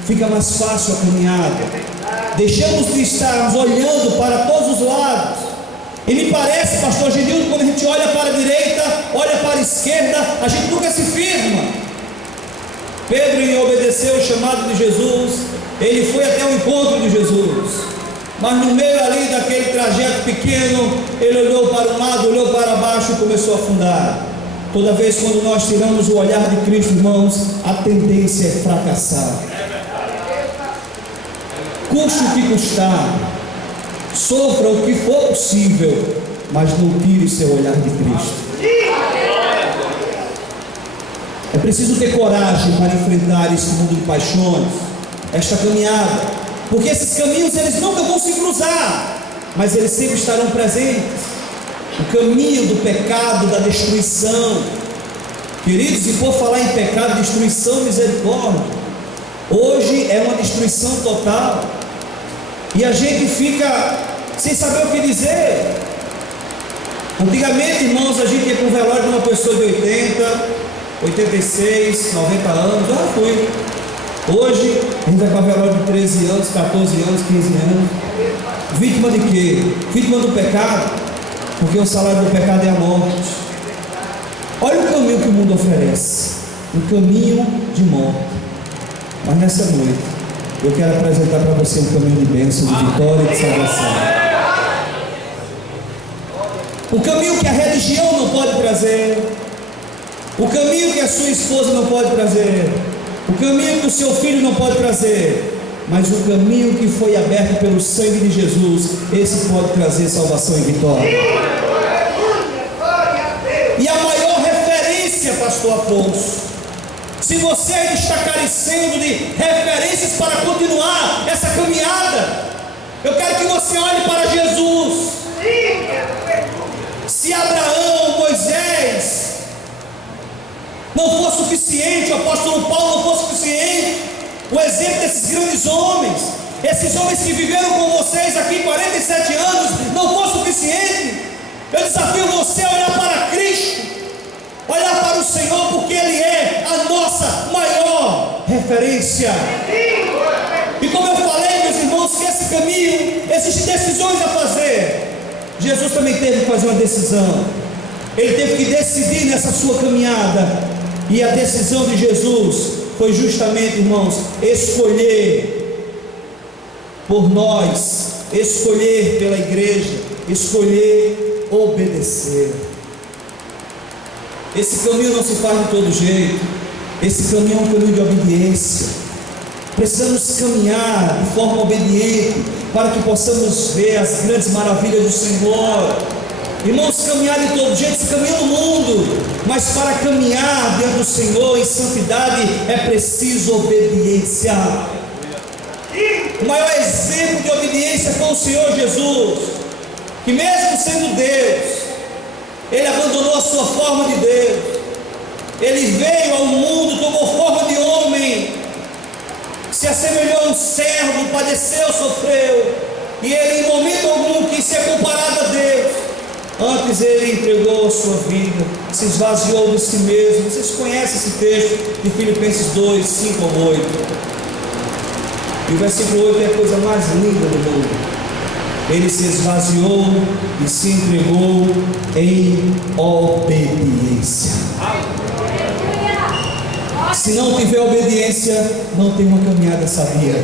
fica mais fácil a caminhada. Deixamos de estarmos olhando para todos os lados. E me parece, pastor Genildo, quando a gente olha para a direita, olha para a esquerda, a gente nunca se firma. Pedro obedeceu o chamado de Jesus, ele foi até o encontro de Jesus, mas no meio ali daquele trajeto pequeno, ele olhou para um lado, olhou para baixo e começou a afundar. Toda vez quando nós tiramos o olhar de Cristo, irmãos, a tendência é fracassar. Custe o que custar, sofra o que for possível, mas não tire o seu olhar de Cristo. É preciso ter coragem para enfrentar esse mundo de paixões, esta caminhada, porque esses caminhos eles nunca vão se cruzar, mas eles sempre estarão presentes. O caminho do pecado, da destruição, queridos, se for falar em pecado, destruição, misericórdia, hoje é uma destruição total, e a gente fica sem saber o que dizer. Antigamente, irmãos, a gente ia para o velório de uma pessoa de 80, 86, 90 anos, já fui. Hoje, a gente vai para o velório de 13 anos, 14 anos, 15 anos. Vítima de quê? Vítima do pecado, porque o salário do pecado é a morte. Olha o caminho que o mundo oferece, um caminho de morte. Mas nessa noite, eu quero apresentar para você um caminho de bênção, de vitória e de salvação. O caminho que a religião não pode trazer, o caminho que a sua esposa não pode trazer, o caminho que o seu filho não pode trazer, mas o caminho que foi aberto pelo sangue de Jesus, esse pode trazer salvação e vitória. E a maior referência, pastor Afonso, se você está carecendo de referências para continuar essa caminhada, eu quero que você olhe para Jesus. Se Abraão, Moisés não for suficiente, o apóstolo Paulo não for suficiente, o exemplo desses grandes homens, esses homens que viveram com vocês aqui 47 anos, não for suficiente, eu desafio você a olhar para Cristo, olhar para o Senhor, porque Ele é a nossa maior referência. E como eu falei, meus irmãos, que esse caminho, existem decisões a fazer. Jesus também teve que fazer uma decisão, Ele teve que decidir nessa sua caminhada, e a decisão de Jesus foi justamente, irmãos, escolher por nós, escolher pela igreja, escolher obedecer. Esse caminho não se faz de todo jeito, esse caminho é um caminho de obediência. Precisamos caminhar de forma obediente, para que possamos ver as grandes maravilhas do Senhor. Irmãos, caminhar de todo jeito se caminha no mundo, mas para caminhar dentro do Senhor em santidade é preciso obediência. O maior exemplo de obediência foi o Senhor Jesus, que mesmo sendo Deus, Ele abandonou a sua forma de Deus, Ele veio ao mundo, tomou forma de homem, se assemelhou a um servo, padeceu, sofreu, e Ele em momento algum quis ser comparado a Deus. Antes Ele entregou a sua vida, se esvaziou de si mesmo. Vocês conhecem esse texto de Filipenses 2, 5 ao 8. E o versículo 8 é a coisa mais linda do mundo. Ele se esvaziou e se entregou em obediência. Se não tiver obediência, não tem uma caminhada sadia.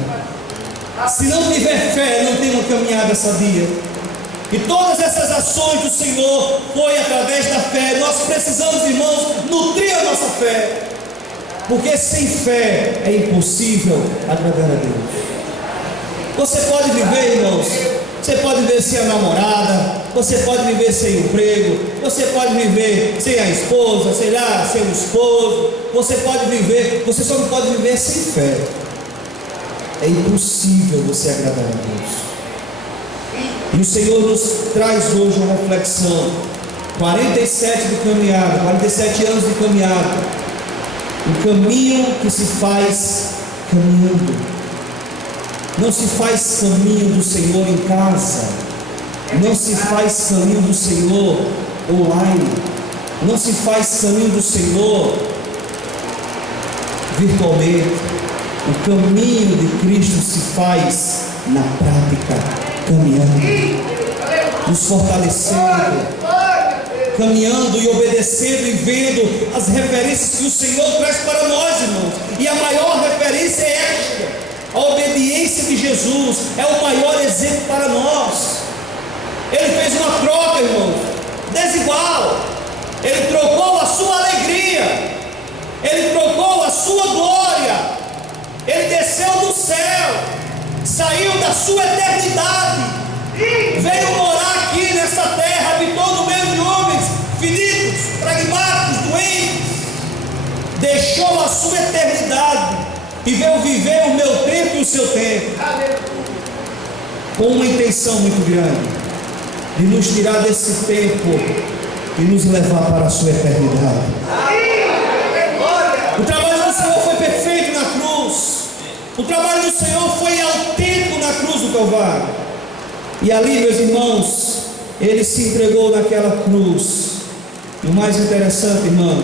Se não tiver fé, não tem uma caminhada sadia. E todas essas ações do Senhor foi através da fé. Nós precisamos, irmãos, nutrir a nossa fé, porque sem fé é impossível agradar a Deus. Você pode viver, irmãos, você pode viver sem a namorada, você pode viver sem emprego, você pode viver sem a esposa, sei lá, sem o esposo, você pode viver, você só não pode viver sem fé. É impossível você agradar a Deus. E o Senhor nos traz hoje uma reflexão. 47 de caminhada, 47 anos de caminhada. Um caminho que se faz caminhando. Não se faz caminho do Senhor em casa. Não se faz caminho do Senhor online. Não se faz caminho do Senhor virtualmente. O caminho de Cristo se faz na prática, caminhando, nos fortalecendo, caminhando e obedecendo e vendo as referências que o Senhor traz para nós, irmãos. E a maior referência é esta. A obediência de Jesus é o maior exemplo para nós. Ele fez uma troca, irmãos, desigual. Ele trocou a sua alegria, ele trocou a sua glória. Ele desceu do céu, saiu da sua eternidade, veio morar aqui nessa terra, habitou no meio de homens finitos, pragmáticos, doentes, deixou a sua eternidade e veio viver o meu tempo e o seu tempo, com uma intenção muito grande, de nos tirar desse tempo e nos levar para a sua eternidade. O trabalho do Senhor foi perfeito na cruz. O trabalho do Senhor foi autêntico na cruz do Calvário. E ali, meus irmãos, Ele se entregou naquela cruz. E o mais interessante, irmãos,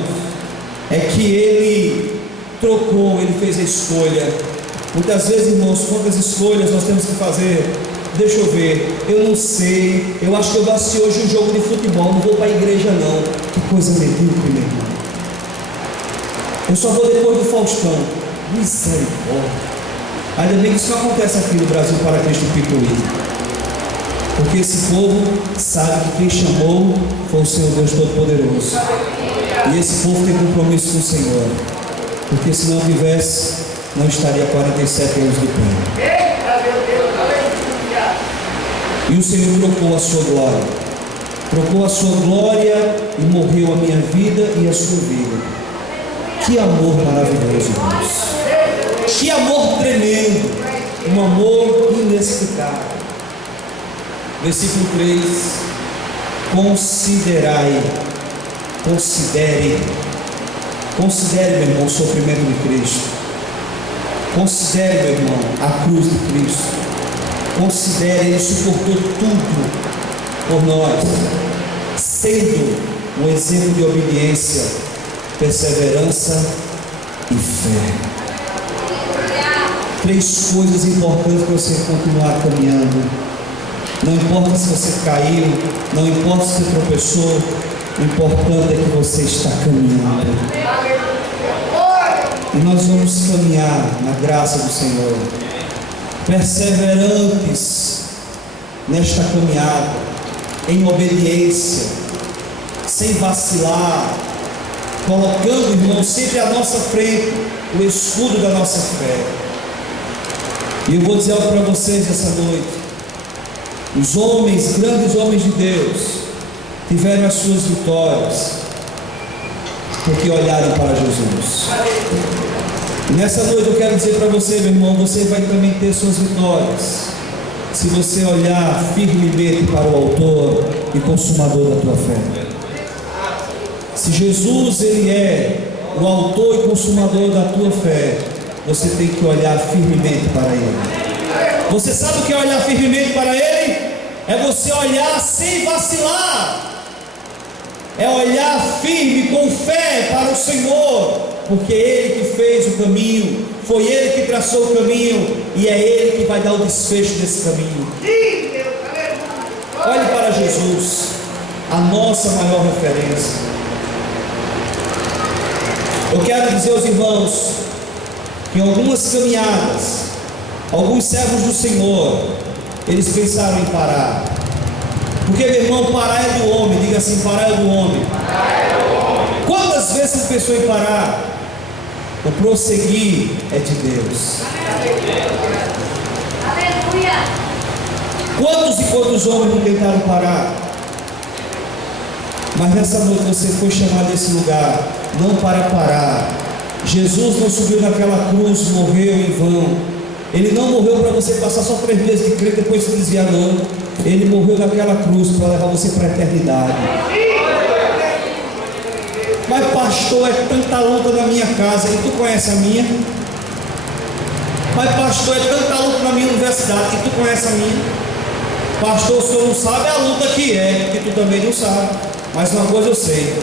é que Ele trocou, Ele fez a escolha. Muitas vezes, irmãos, quantas escolhas nós temos que fazer? Deixa eu ver, eu não sei, eu acho que eu vou assistir hoje um jogo de futebol, não vou para a igreja não. Que coisa medíocre, meu irmão. Eu só vou depois do Faustão. Misericórdia. Ainda bem que isso não acontece aqui no Brasil para Cristo Picuí, porque esse povo sabe que quem chamou foi o Senhor Deus Todo-Poderoso, e esse povo tem compromisso com o Senhor, porque se não tivesse, não estaria 47 anos de pé. E o Senhor trocou a sua glória e morreu a minha vida e a sua vida. Que amor maravilhoso, irmãos. Que amor tremendo, um amor inexplicável. Versículo 3: considere, meu irmão, o sofrimento de Cristo. Considere, meu irmão, a cruz de Cristo. Considere, Ele suportou tudo por nós, sendo um exemplo de obediência, perseverança e fé. 3 coisas importantes para você continuar caminhando. Não importa se você caiu, não importa se você tropeçou, o importante é que você está caminhando. E nós vamos caminhar na graça do Senhor, perseverantes nesta caminhada, em obediência, sem vacilar, colocando, irmão, sempre à nossa frente o escudo da nossa fé. E eu vou dizer algo para vocês essa noite. Os homens, grandes homens de Deus, tiveram as suas vitórias, porque olharam para Jesus. E nessa noite eu quero dizer para você, meu irmão, você vai também ter suas vitórias, se você olhar firmemente para o autor e consumador da tua fé. Se Jesus, Ele é o autor e consumador da tua fé, você tem que olhar firmemente para Ele. Você sabe o que é olhar firmemente para Ele? É você olhar sem vacilar, é olhar firme com fé para o Senhor, porque Ele que fez o caminho, foi Ele que traçou o caminho, e é Ele que vai dar o desfecho desse caminho. Olhe para Jesus. a nossa maior referência. Eu quero dizer aos irmãos que em algumas caminhadas, alguns servos do Senhor, eles pensaram em parar. Porque, meu irmão, parar é do homem. Diga assim: parar é do homem. Quantas vezes você pensou em parar? O prosseguir é de Deus. Aleluia. Quantos e quantos homens não tentaram parar? Mas nessa noite você foi chamado desse lugar, não para parar. Jesus não subiu naquela cruz, morreu em vão. Ele não morreu para você passar só 3 meses de crente e depois se desviar, não. Ele morreu naquela cruz para levar você para a eternidade. Mas pastor, é tanta luta na minha casa, e tu conhece a minha? Mas pastor, é tanta luta na minha universidade, e tu conhece a minha? Pastor, o senhor não sabe a luta que é, que tu também não sabe. Mas uma coisa eu sei,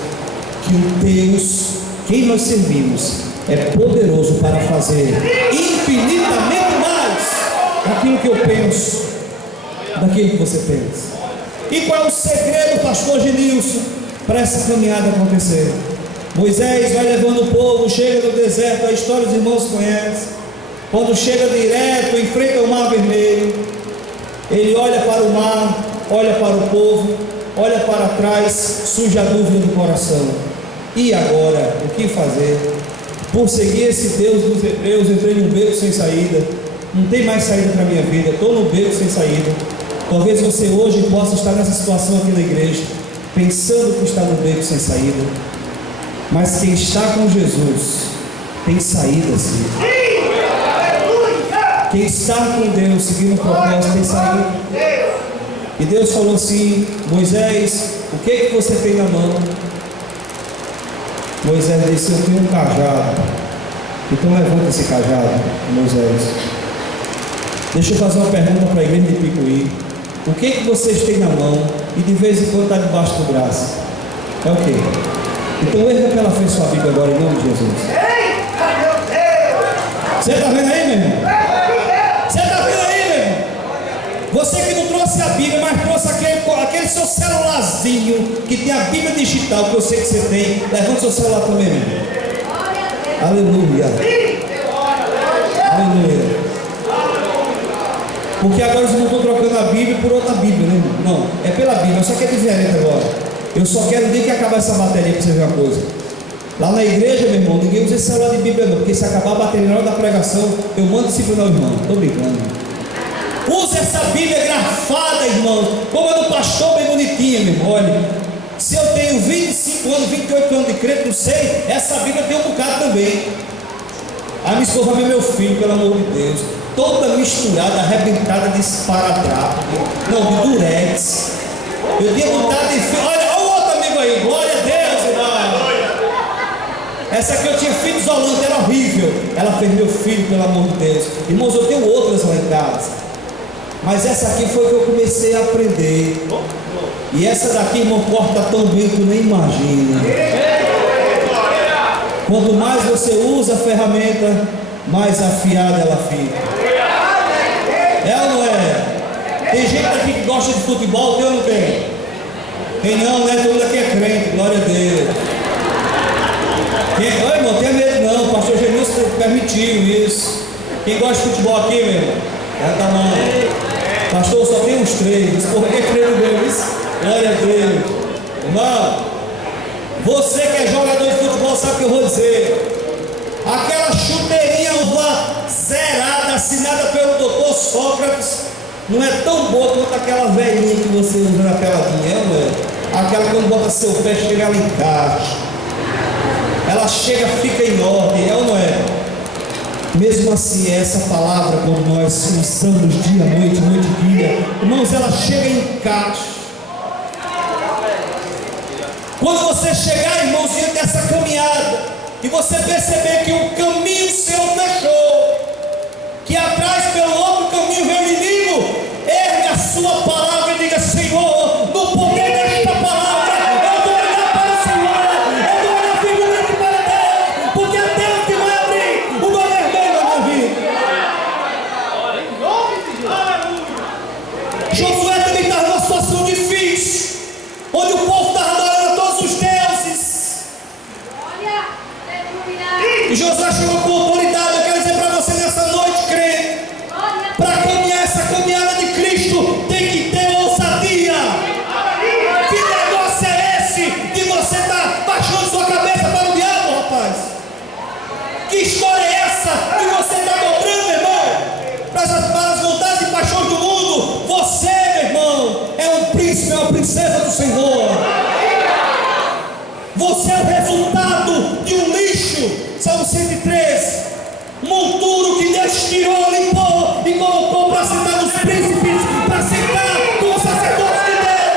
que o Deus, quem nós servimos, é poderoso para fazer infinitamente mais daquilo que eu penso, daquilo que você pensa. E qual é o segredo, pastor Genilson, para essa caminhada acontecer? Moisés vai levando o povo, chega no deserto, a história dos irmãos conhecem. Quando chega direto, enfrenta o mar vermelho, ele olha para o mar, olha para o povo, olha para trás, surge a dúvida do coração: e agora, o que fazer? Por seguir esse Deus dos hebreus, entrei num beco sem saída, não tem mais saída para a minha vida, estou no beco sem saída. Talvez você hoje possa estar nessa situação aqui na igreja, pensando que está no beco sem saída, mas quem está com Jesus tem saída sim. Quem está com Deus, seguindo o propósito, tem saída. E Deus falou assim: Moisés, o que você tem na mão? Moisés disse: eu tenho um cajado. Então levanta esse cajado, Moisés. Deixa eu fazer uma pergunta para a igreja de Picuí. O que vocês têm na mão e de vez em quando está debaixo do braço? É o quê? Então erga pela frente sua Bíblia agora, em nome de Jesus. Você está vendo aí, meu irmão? Você está vendo aí, meu irmão? Você que não trouxe a Bíblia, mas trouxe aquele seu celularzinho que tem a Bíblia digital, que eu sei que você tem. Levanta seu celular também, meu irmão. Aleluia. Aleluia. Porque agora eu não estou trocando a Bíblia por outra Bíblia, né? Não, é pela Bíblia, só que é diferente agora. Eu só quero ver que acabar essa bateria para você ver uma coisa. Lá na igreja, meu irmão, ninguém usa esse celular de Bíblia não, porque se acabar a bateria na hora da pregação, eu mando disciplinar o irmão. Estou brincando. Usa essa Bíblia grafada, irmão, como a do pastor, bem bonitinha, meu irmão. Olha, se eu tenho 25 anos, 28 anos de crente, não sei, essa Bíblia tem um bocado também. A minha esposa vai ver meu filho, pelo amor de Deus, toda misturada, arrebentada de esparadrapo, não, de durex. Eu tinha vontade de... Olha o outro amigo aí, glória a Deus, irmão. Essa aqui eu tinha fita isolante, era horrível. Ela fez meu filho, pelo amor de Deus. Irmãos, eu tenho outras lá em casa, mas essa aqui foi que eu comecei a aprender. E essa daqui, irmão, corta tão bem que tu nem imagina. Quanto mais você usa a ferramenta, mais afiada ela fica. É ou não é? Tem gente aqui que gosta de futebol, tem ou não tem? Tem não, né? Todo mundo aqui é crente, glória a Deus. Oi, irmão, tenha medo não, o pastor Genilson permitiu isso. Quem gosta de futebol aqui, meu irmão? Levanta a mão. Pastor, só tem uns 3, por que crente Deus? Glória a Deus. Irmão, você que é jogador de futebol sabe o que eu vou dizer. Aquela chuteirinha zerada, assinada pelo doutor Sócrates, não é tão boa quanto aquela velhinha que você usa na peladinha, não é? Aquela que quando bota seu pé chega ela encaixa. Ela chega, fica em ordem, é ou não é? Mesmo assim, essa palavra, quando nós usamos dia, noite, noite e dia, irmãos, ela chega em encaixe. Quando você chegar, irmãos, diante dessa caminhada, e você perceber que o caminho seu fechou, que atrás pelo outro caminho vem o inimigo, erga a sua palavra e diga: Senhor, no poder desta palavra, eu vou olhar para o Senhor, eu vou olhar firmemente para Deus, porque é Deus que vai abrir o mar vermelho na minha vida. Josué também estava numa situação difícil, onde o povo chama com autoridade. Eu quero dizer para você nessa noite, crente, para caminhar essa caminhada de Cristo, tem que ter ousadia. Que negócio é esse de você estar baixando sua cabeça para o diabo, rapaz? Que história é essa que você está dobrando, meu irmão, para as vontades e paixões do mundo? Você, meu irmão, é um príncipe, é uma princesa do Senhor. Você é o resultado de um lixo. Salmo 103. Monturo que Deus tirou, limpou e colocou para sentar nos príncipes, para sentar com os sacerdotes de Deus.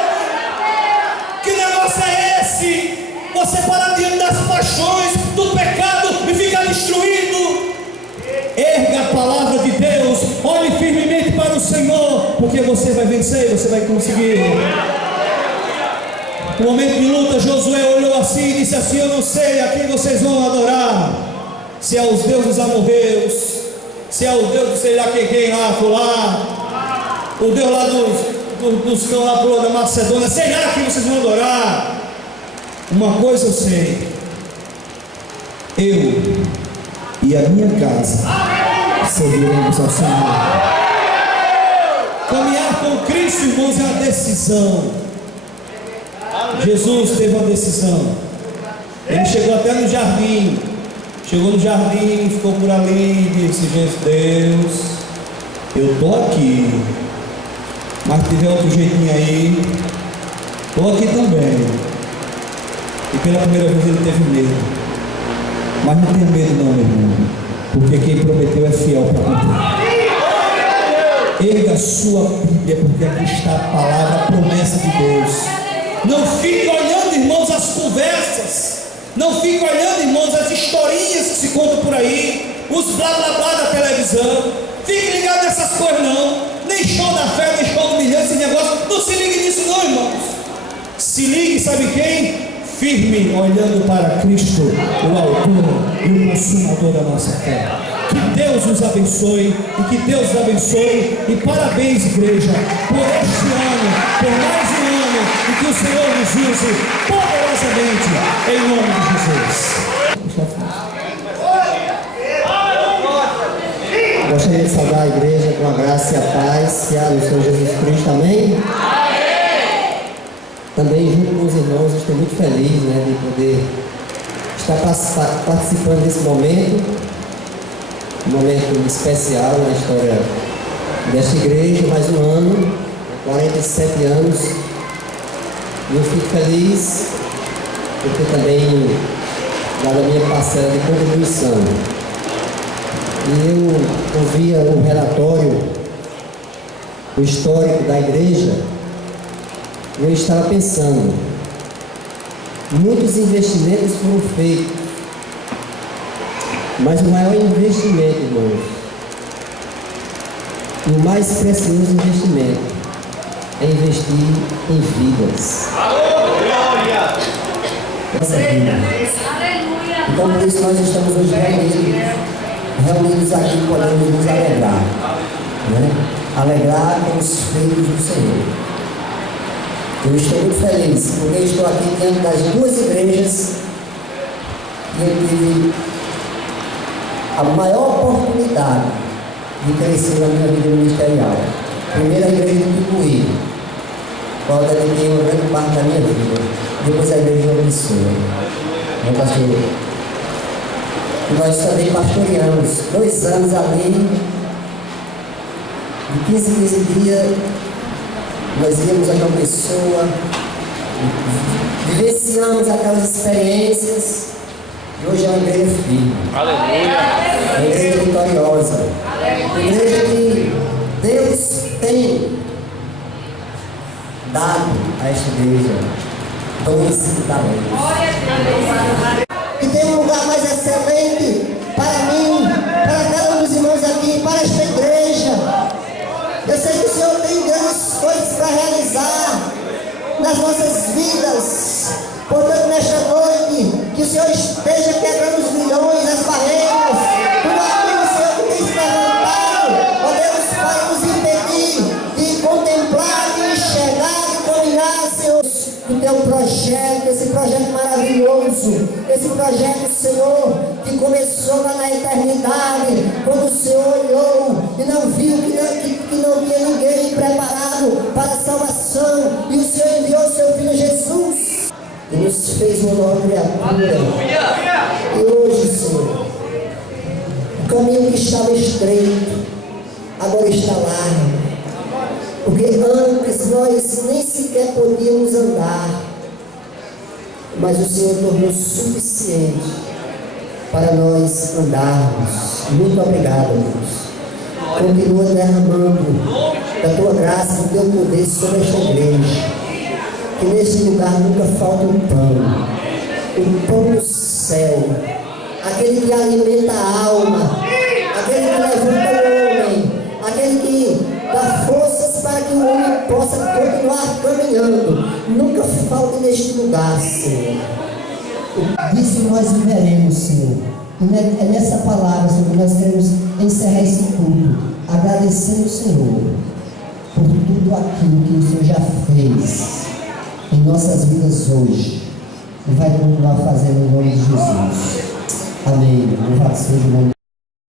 Que negócio é esse? Você para diante das paixões, do pecado e fica destruído. Erga a palavra de Deus, olhe firmemente para o Senhor, porque você vai vencer, você vai conseguir. No momento de luta, Josué olhou assim e disse assim: eu não sei a quem vocês vão adorar, se é os deuses dos amorreus, se é o Deus do sei lá quem lá, lá, o Deus lá dos cão lá da Macedônia, sei lá quem vocês vão adorar. Uma coisa eu sei, eu e a minha casa serviremos ao Senhor. Caminhar com Cristo, irmãos, é uma decisão. Jesus teve uma decisão. Ele chegou até no jardim. Chegou no jardim, ficou por ali e disse: gente, Deus, eu estou aqui, mas se tiver outro jeitinho aí, estou aqui também. E pela primeira vez ele teve medo. Mas não tenha medo não, meu irmão, porque quem prometeu é fiel para cumprir. Erga a sua Bíblia, porque aqui está a palavra, a promessa de Deus. Não fique olhando, irmãos, as conversas. Não fique olhando, irmãos, as historinhas que se contam por aí, os blá blá blá da televisão. Fique ligado nessas coisas não. Nem show da fé, nem show do milhão, esse negócio. Não se ligue nisso não, irmãos. Se ligue, sabe quem? Firme, olhando para Cristo, o autor e o consumador da nossa fé. Que Deus nos abençoe e que Deus nos abençoe. E parabéns, igreja, por este ano, por mais um ano, e que o Senhor nos use poderosamente, em nome de Jesus. Gostaria de saudar a igreja com a graça e a paz que há no Senhor Jesus Cristo, amém? Também, junto com os irmãos, eu estou muito feliz, de poder estar participando desse momento, um momento especial na história desta igreja, mais um ano, 47 anos, e eu fico feliz por ter também dado a minha parcela de contribuição. E eu ouvia o relatório, o histórico da igreja, e eu estava pensando, muitos investimentos foram feitos, mas o maior investimento, irmãos, e o mais precioso investimento é investir em vidas. Essa vida. Então por isso nós estamos hoje reunidos aqui, podemos nos alegrar, alegrar com os feitos do Senhor. Eu estou muito feliz, porque estou aqui diante das duas igrejas e eu tive a maior oportunidade de crescer na minha vida ministerial. Primeiro a igreja de Picuí, qual dediquei uma grande parte da minha vida. Depois a igreja de Obissoa, pastor? E nós também pastoreamos 2 anos ali, de 15 em 15 dias. Nós íamos a uma pessoa, vivenciamos aquelas experiências, e hoje é uma igreja firme. Aleluia! Uma igreja vitoriosa. Uma igreja que Deus tem dado a esta igreja dons e talentos. E tem um lugar mais excelente para mim, para cada um dos irmãos aqui, para esta igreja. Eu sei que o Senhor tem grandes coisas para realizar nas nossas vidas. Portanto, nesta noite, que o Senhor esteja quebrando os milhões, as barreiras, tudo aquilo, Senhor, que tem se levantado, ó Deus, para nos impedir de contemplar, de enxergar, de caminhar, Senhor, o teu projeto, esse projeto maravilhoso, esse projeto Senhor, que começou lá na eternidade, quando o Senhor olhou e não viu que não tinha ninguém preparado para a salvação, e o Senhor enviou seu Filho Jesus, e nos fez uma nova criatura. E hoje, Senhor, o caminho que estava estreito, agora está largo, porque antes nós nem sequer podíamos andar, mas o Senhor tornou suficiente para nós andarmos. Muito obrigado, Deus. Continua derramando da tua graça, do teu poder sobre esta igreja, que nesse lugar nunca falta o pão do céu, aquele que alimenta a alma, aquele que levanta o homem, aquele que dá forças para que o homem possa continuar caminhando. Nunca falte neste lugar, Senhor. Disso nós viveremos, Senhor. E é nessa palavra, Senhor, que nós queremos encerrar esse culto, agradecendo o Senhor por tudo aquilo que o Senhor já fez em nossas vidas hoje e vai continuar fazendo em nome de Jesus. Amém. Louvado seja o nome